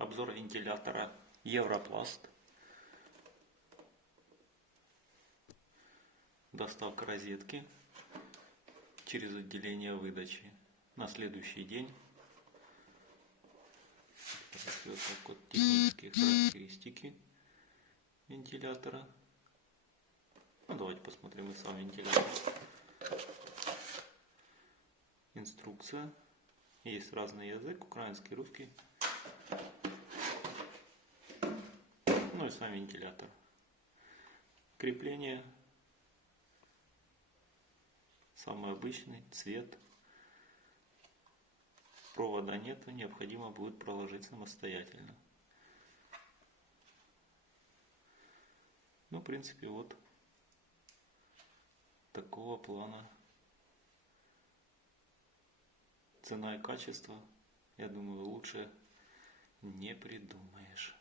Обзор вентилятора Европласт. Доставка розетки через отделение выдачи на следующий день. Вот так вот технические характеристики вентилятора. Ну, давайте посмотрим и сам вентилятор. Инструкция. Есть разный язык, украинский, русский. Ну и сам вентилятор. Крепление. Самый обычный, цвет. Провода нету, необходимо будет проложить самостоятельно. Ну, в принципе, вот такого плана. Цена и качество, я думаю, лучше не придумаешь.